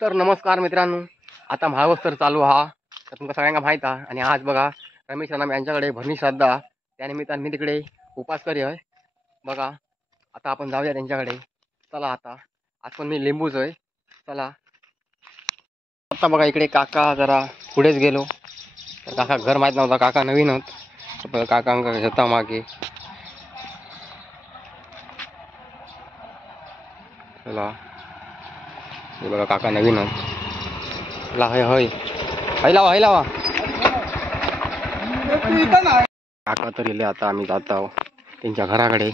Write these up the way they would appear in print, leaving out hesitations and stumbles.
तर नमस्कार मित्रांनो, आता महावस्त्र चालू हा तर तुमका सगळ्यांना माहीत हा. आणि आज बघा रमेश राणा यांच्याकडे भरणी श्राद्धा, त्यानिमित्ताने मी तिकडे उपास करी आहे. बघा आता आपण जाऊया त्यांच्याकडे. चला आता आज पण मी लिंबूच आहे. चला आता बघा इकडे काका जरा पुढेच गेलो तर काका घर माहीत नव्हता, काका नवीन होत तर काकांका घेता मागे. चला हे बघा काका नवीन होत. ला हय हय हय लावा हय लावा काका तर गेले. आता आम्ही जात आहोत त्यांच्या घराकडे.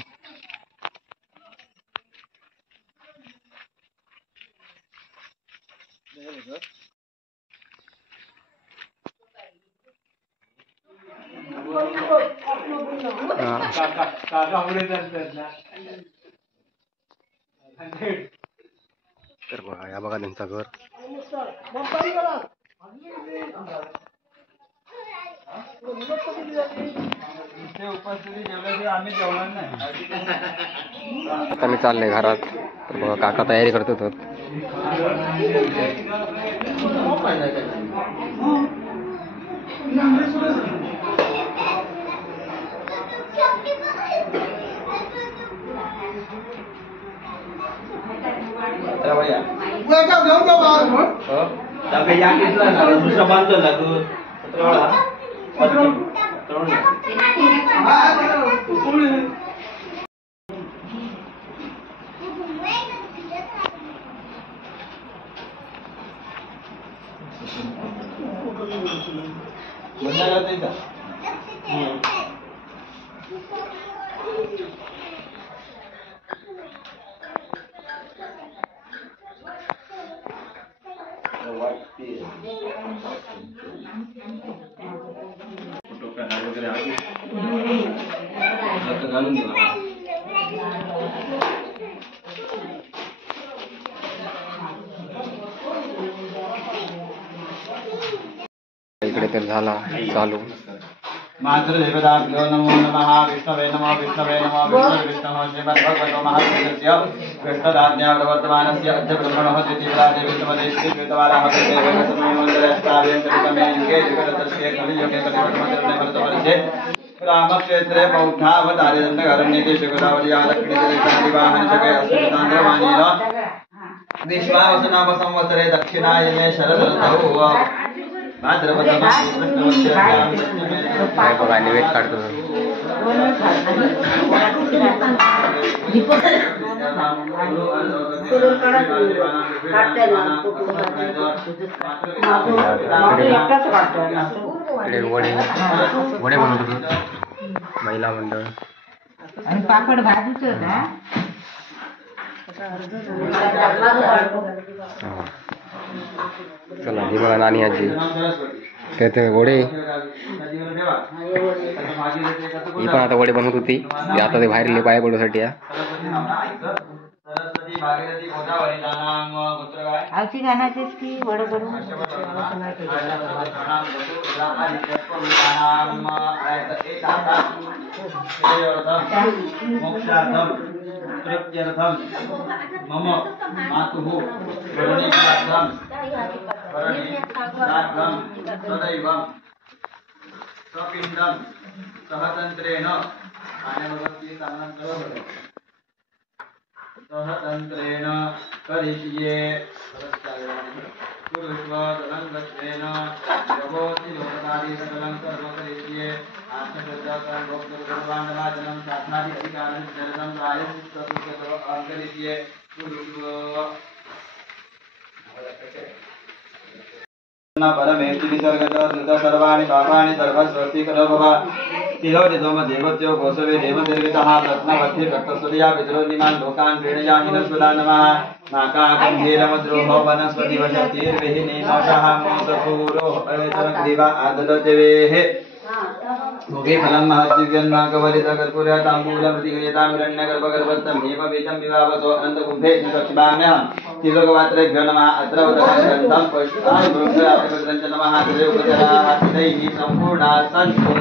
तर बघा या बघा त्यांचं घर. आता मी चालले घरात. तर बघा काका तयारी करत होत. इकडे तर झाला चालू. मातृदेवताभ्यो नमो नमः. विष्णवे नमः विष्णवे नमः विष्णुर्विष्णुः श्रीमद्भगवतो महापुरुषस्य कृष्णदाज्ञावर्तमानस्य अद्य ब्रह्मणः द्वितीयदेवीतमदेशे श्वेतवाराः देवसमयमन्त्रस्तावेन चरितमे युगे युगदशस्ये कलियुगे कलियुगमन्त्रणे भरतवर्षे रामक्षेत्रे बौद्धावतारे दण्डकारण्यके शिवदावल्यादक्षिणदिशादिवाहनशके अस्मितान्द्रवाणेन विश्वावसुनाम संवत्सरे दक्षिणायने शरदऋतौ बघा निवेद काढतो. वडे वडे बनवत होतो महिला मंडळ. आणि पापड भाजूच ना. चला हे बघा नानी आजी त्याचे वडे. ही पण आता वडे बनवत होती. आता ते बाहेर पाया पडण्यासाठी आवची गाण्याचेच की वडे करून मम मातुः वरुणीकार्थं वरुणीकार्थं सदैवं सपिण्डं सहतन्त्रेण सहतन्त्रेण करिष्ये कुरुष्वदलङ्गत्वेन भगवति लोकतारि सकलं सर्वं करिष्ये आत्मश्रद्धाकर्मोक्तर्वाण्डवाचनं साधनादि अधिकारं जलदं रायं तत्सर्वं करिष्ये परमेति विसर्गत सर्वाणि पापानि सर्वस्वस्ति करो भव तिलोदितोम देवत्यो गोसवे देवदेवितः रत्नमध्ये रक्तस्तुतिया विद्रोहिमान् लोकान् प्रेणयाहिनस्वदा नमः नाकाकन्धेरमद्रोहो वनस्पति वशतीर्विहीनीनोषः मोदसूरो अवेचनग्रीवा आदददेवेः भोगे फलं महद्दिव्यन्नाकवलितकर्पूरताम्बूलमृतिगयतामिरण्यगर्भगर्भस्थं हेमबीजं विवावसो अनन्तकुम्भे निरक्षिपाम्यहं तिलोकवात्रेभ्यो नमः अत्र उदकं पुष्पाणि वृक्षराजभद्रञ्च नमः तदेव उपचराः तदैः सम्पूर्णाः सन्तु.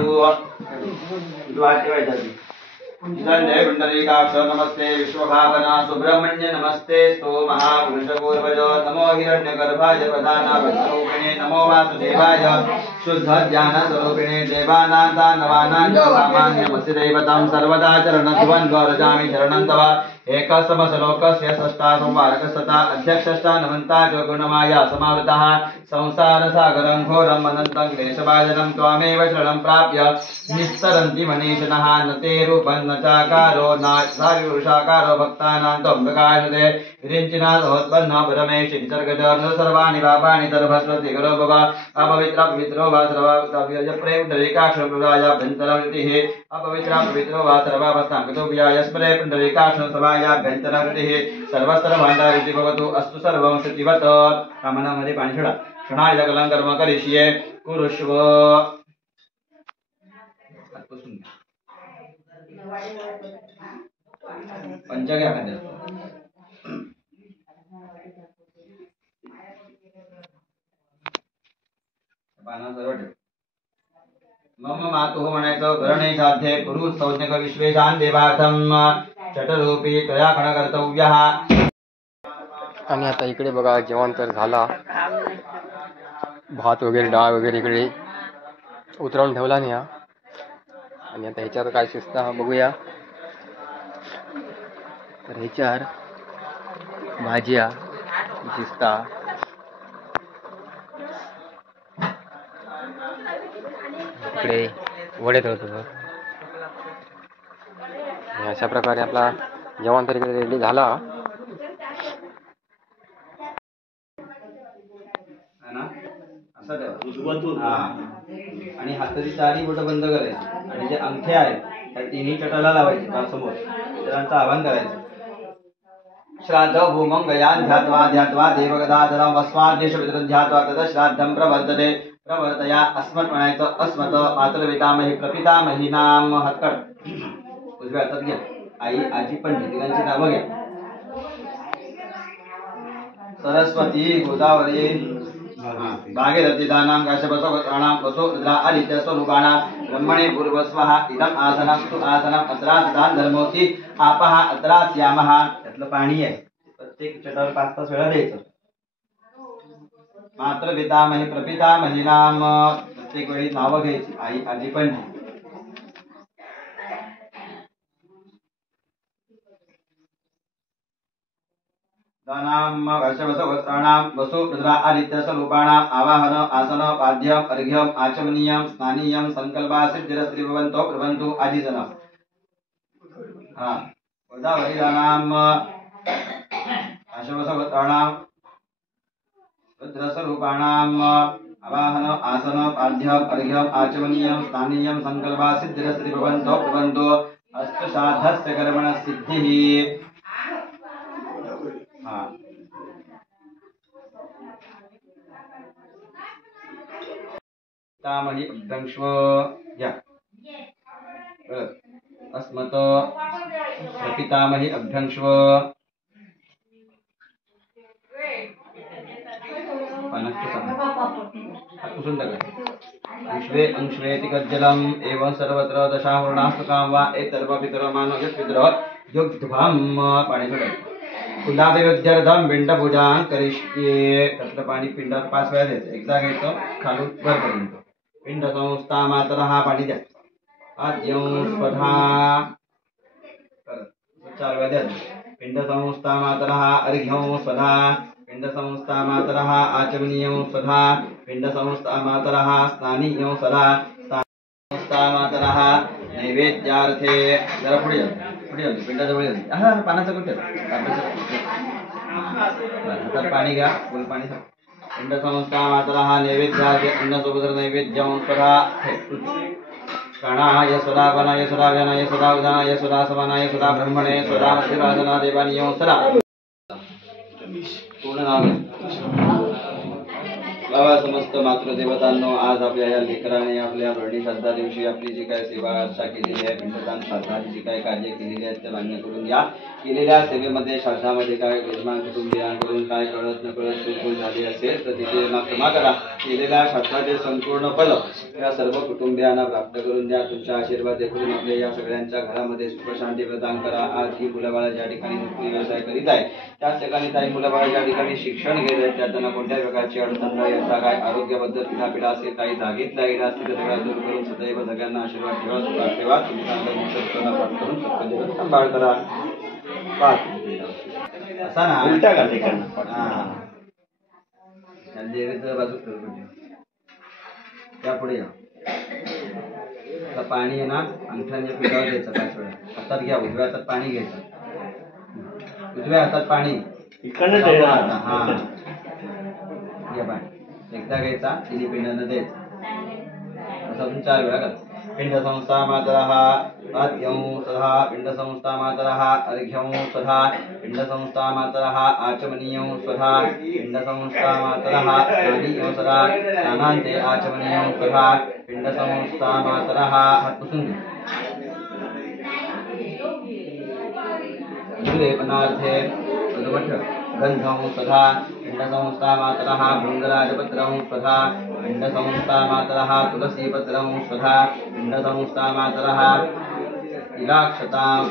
जय पुंडरीकाक्ष नमस्ते विश्वभावना सुब्रह्मण्य नमस्ते स्तो महापुरुषपूर्वज नमो हिरण्यगर्भाय प्रधानावतारूपिणे नमो वासुदेवाय शुद्ध ज्ञान स्वरूपिणे देवानां नवानां सामान्यमसि दैवतां सर्वदा चरणध्वन्व रजामि शरणं तव एकसमसलोकस्य षष्ठासंवारकसता अध्यक्षष्टा नमन्ता च गुणमाया समावृतः संसार सागरं घोरम् अनन्तं क्लेशभाजनं त्वामेव शरणं प्राप्य निस्तरन्ति मनीषिणः न ते रूपं न चाकारो नासाविवृषाकारो भक्तानां त्वं प्रकाशते विरिञ्चिनाथोत्पन्नो परमेशि विसर्गजो सर्वाणि पापानि दर्भस्वति करो भव अपवित्र पवित्रो वा सर्वप्रेमपुण्डरीकाक्षरायाभ्यन्तरवृत्तिः अपवित्र पवित्रो वा सर्वावस्थाङ्गतोऽव्याय स्मरे पुण्डरीकाक्षसभायाभ्यन्तरवृत्तिः सर्वस्तरभाण्डारिति भवतु अस्तु सर्वं शुचिवत् कामनामध्ये पाणी सोडा क्षणायकलं कर्म करिष्ये कुरुष्व पंचग्या खाद्य पाना सर्व ठेव मम मातुः म्हणायचं करणे साध्ये पुरुष संज्ञक विश्वेशान देवार्थम चटरूपी त्वया कर्तव्यः. आणि आता इकडे बघा जेवण तर झाला, भात वगैरे डाळ वगैरे इकडे उतरवून ठेवला नाही हा. आणि आता ह्याच्यावर काय शिजता बघूया. तर ह्याच्यावर भाज्या शिजता, इकडे वडे ठेवतो. अशा प्रकारे आपला जेवण तर इकडे रेडी झाला. आणि हाताची चारी बोट बंद करायची आणि जे अंगठे आहेत त्या तिन्ही चटाला लावायचे समोर, इतरांचं आवाहन करायचं. श्राद्ध भूमं गयान ध्यात्वा ध्यात्वा देवगदाधरं वस्वाद्यश ध्यात्वा तद श्राद्धं प्रवर्तते प्रवर्तया अस्मत् म्हणायचं. अस्मत मातृपितामही प्रपितामही नाम हातकड उजव्या हातात घ्या. आई आजी पंडित तिघांची नावं घ्या. सरस्वती गोदावरी भागीरथी दानां काश्यपसवत्राणां वसो रुद्रा आदित्य स्वरूपाणां ब्रह्मणे पूर्वस्वः इदम् आसनं तु आसनम् अत्रास दान धर्मोऽसि आपः अत्रास्यामः. त्यातलं पाणी आहे, प्रत्येक चटावर 5-5 वेळा द्यायचं. मातृपितामही प्रपितामही नाम, प्रत्येक वेळी नावं घ्यायची. आई आजी पंडित. दानां काश्यपसवत्राणां वसो रुद्रा आदित्य स्वरूपाणाम् आवाहन आसन पाद्यम् अर्घ्यम् आचमनीयम् स्नानीयम् संकल्पा सिद्धिरस्त्री भवन्तो प्रभन्तु आजीजन. गोदावरी दानां काश्यपसवत्राणां रुद्रस्वरूपाणाम् आवाहन आसन पाद्यम् अर्घ्यम् आचमनीयम् स्नानीयम् संकल्पा सिद्धिरस्त्री भवन्तो प्रभन्तु अष्टसाधस्य कर्मणः सिद्धिः. तामहि अभ्यंक्ष्व या अस्मत प्रपितामहि अभ्यंक्ष्व. पुसून टाका. विश्वे अंश्वेति कज्जलम् एवं सर्वत्र दशावर्णास्तकां वा एतर्वपितरमानो यत्पितरो युग्ध्वम्. पाणी सोडायचं. कुलाभिवृद्ध्यर्थं पिंडपूजां करिष्ये. त्यातलं पाणी पिंडात 5 वेळा द्यायचं. एकदा घ्यायचं खालून वरपर्यंत. पिंड संस्था मातरः पाणी द्या. आद्यं स्वधा 4 वेळा द्यायचं. पिंड संस्था मातरः अर्घ्यं स्वधा. पिंड संस्था मातरः आचमनीयं स्वधा. पिंड संस्था मातरः स्नानीयं स्वधा. संस्था मातरः नैवेद्यार्थे. जरा पुढे जा, पुढे जा. पिंडाजवळ जा. पानाचं कुठे तर पाणी घ्या, फुल पाणी. पिंड संस्था मातरः नैवेद्यार्थे अन्नसोबत नैवेद्यं स्वधा. प्राणाय स्वधा वनाय स्वधा व्यानाय स्वधा उदानाय स्वधा समानाय स्वधा ब्रह्मणे स्वधा मध्यराजना देवानियो स्वधा. पूर्ण नाम बाबा समस्त मातृदेवतांनो, आज आपल्या या लेकराने आपल्या भरणी श्राद्धा दिवशी आपली जी काय सेवा अर्चा केलेली आहे, पिंडदान श्राद्धाची जी काय कार्य केलेली आहेत ते मान्य करून घ्या. केलेल्या सेवेमध्ये श्राद्धामध्ये काय यजमान कुटुंबियांकडून काय कळत नकळत चूक झाली असेल तर तिथे क्षमा करा. केलेल्या श्राद्धाचे संपूर्ण फल या सर्व कुटुंबियांना प्राप्त करून द्या. तुमच्या आशीर्वाद देखून आपल्या या सगळ्यांच्या घरामध्ये सुखशांती प्रदान करा. आज ही मुलंबाळा ज्या ठिकाणी नोकरी व्यवसाय करीत आहे त्याच ठिकाणी काही मुलंबाळा ज्या ठिकाणी शिक्षण घेत आहेत, त्यांना कोणत्याही प्रकारची अडचण न येता काय आरोग्याबद्दल पिढा असेल, काही जागेतल्या इडा असतील तर सगळ्या दूर करून सदैव सगळ्यांना आशीर्वाद ठेवा, सुखात ठेवा. तुम्ही चांगलं मोठं प्राप्त करून सत्य सांभाळ करा. असा ना उलटा का देवेंद्र बाजू त्या पुढे या. आता पाणी आहे ना अंगठ्याने पिठावर घ्यायचं 5 वेळा. हातात घ्या, उजव्या हातात पाणी घ्यायचं, उजव्या हातात पाणी हा घ्या पाणी. एकदा घ्यायचा, तिन्ही पिंडांना द्यायचं. असं 4 वेळा करा. पिंड संस्था मातरः आद्यं सदा, पिंड संस्था मातरः अर्घ्यं सदा, पिंड संस्था मातरः आचमनीयं सदा, पिंड संस्था मातरः स्नानीयं सदा, स्नानान्ते आचमनीयं सदा, पिंड संस्था मातरः हात पुसून घे. लेपनार्थे उद्वठ गंधं सदा, पिंड संस्था मातरः भृंगराजपत्रं सदा, पिंड संस्था मातरः तुलसीपत्रं सदा, पिंड संस्था मातरः इलाक्षतां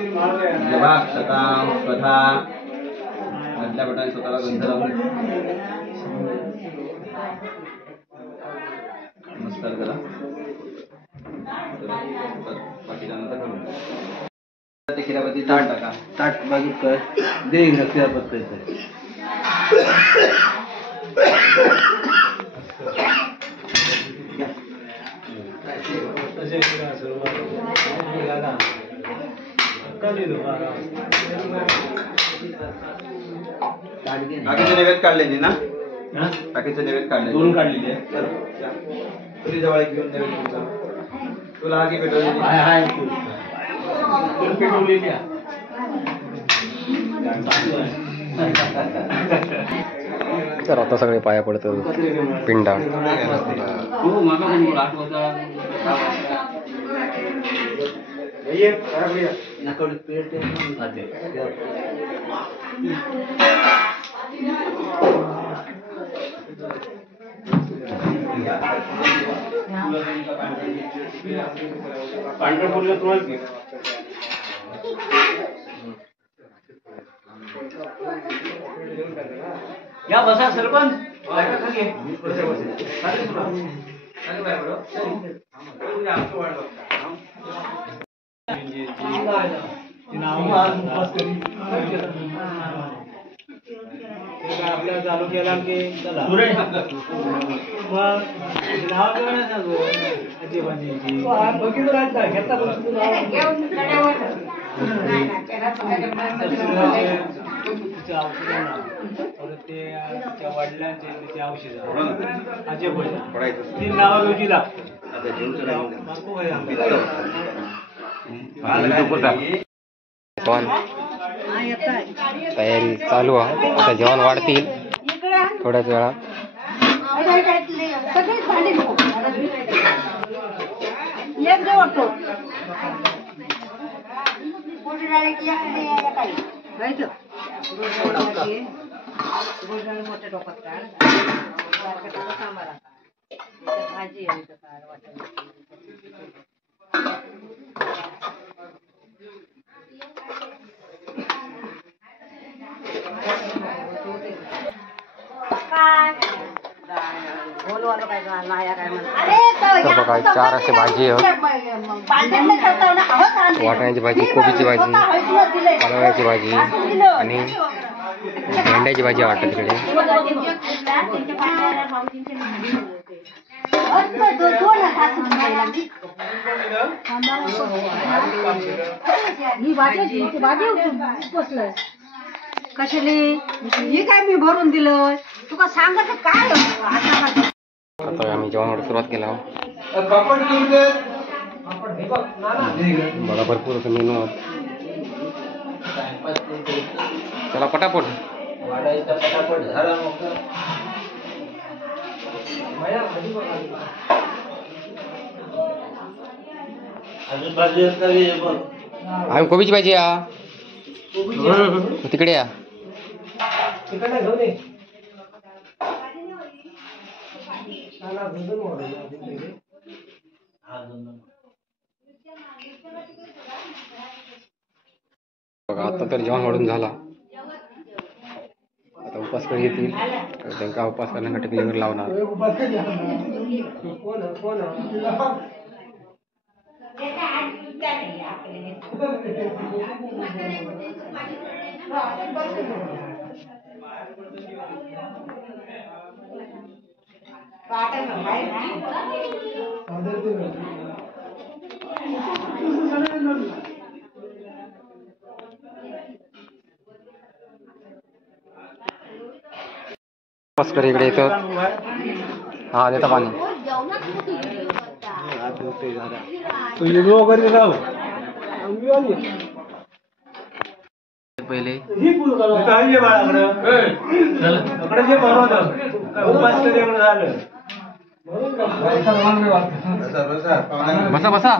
जवाक्षतां सदा. मधल्या बोटाने स्वतःला गंध लावून नमस्कार करा. बाकीच्यांना करून ते खिरापती ताट टाका. ताट बाजू कर दे खिरापत करायचं. बाकीचे नैवेद्य काढलेली ना, बाकीचे नैवेद्य काढले, 2 काढलेली आहे. तुझी जवळ घेऊन नैवेद्य तुला आगी पेटवलेली तर आता सगळे पाया पडतो पिंडा. पांढरपूरला तुम्हाला या बसा सरपंच. आपल्याला चालू केला की चला वडिलांचे औषध अजय ती नाव घ्यायची तयारी चालू आहे. आता जेवण वाढतील थोड्याच वेळा. मोठ्या डोक्यात काढ भाजी तर बघा 4 असे भाजी आहे. वाटाण्याची भाजी, कोबीची भाजी, पालवाची भाजी आणि भेंड्याची भाजी वाटतं तिकडे. कशाली ही काय मी भरून दिलं तुका सांगत काय. आता आम्ही जेवणावर सुरुवात केला. बघा भरपूर असं मेनू आहे. चला पटापट. आम्ही कोबीची भाजी या तिकडे या. बघा आता तर जेवण वाढून झाला. आता उपास कधी येतील तर त्यांना उपास करण्यासाठी क्लिअर लावणार. उपास कर इकडे येतं. हा देता पाणी. पहिले बसा बसा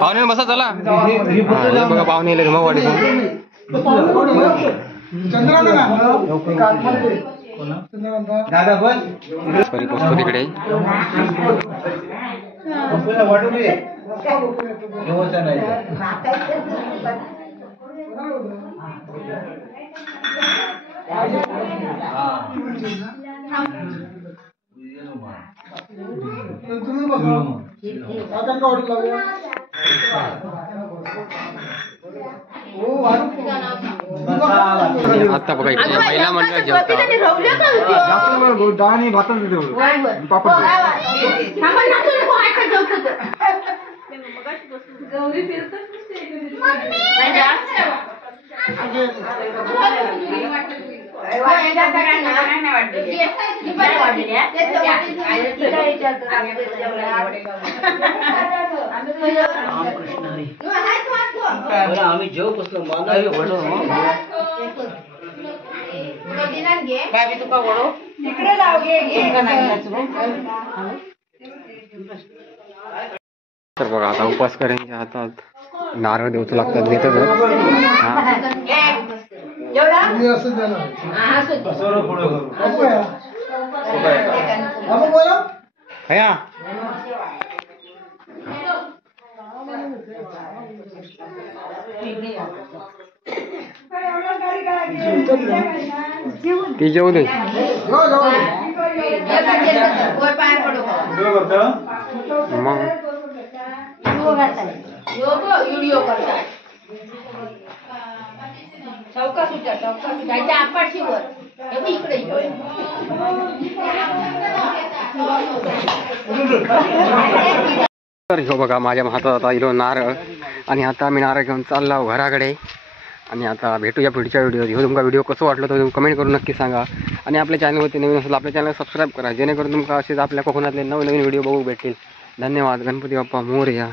पाहुणे बसा चला. हे बघा पाहुणे मग वाढी दादा बस परी पोचतो तिकडे. आता बघा इकडे महिला मंडळ जेवतात. आम्ही जेव कसलं बाबी तुका वडो तिकडे लाव घे. तर बघा आता उपास करायच्या हातात नारळ देऊच लागतात. देतच ती जेवू दे. मग चौका सुट्या आपाशीवर इकडे तर ह्यो बघा माझ्या हातात आता इलो नारळ आणि आता मी नारळ घेऊन चाललो घराकडे. आणि आता भेटूया पुढच्या व्हिडिओत. ह्यो तुमका व्हिडिओ कसं वाटलं तर कमेंट करून नक्की सांगा. आणि आपल्या चॅनलवरती नवीन असेल आपल्या चॅनल सबस्क्राईब करा जेणेकरून तुमका असेच आपल्या कोकणातले नवीन व्हिडिओ बघू भेटतील. धन्यवाद. गणपती बाप्पा मोरया.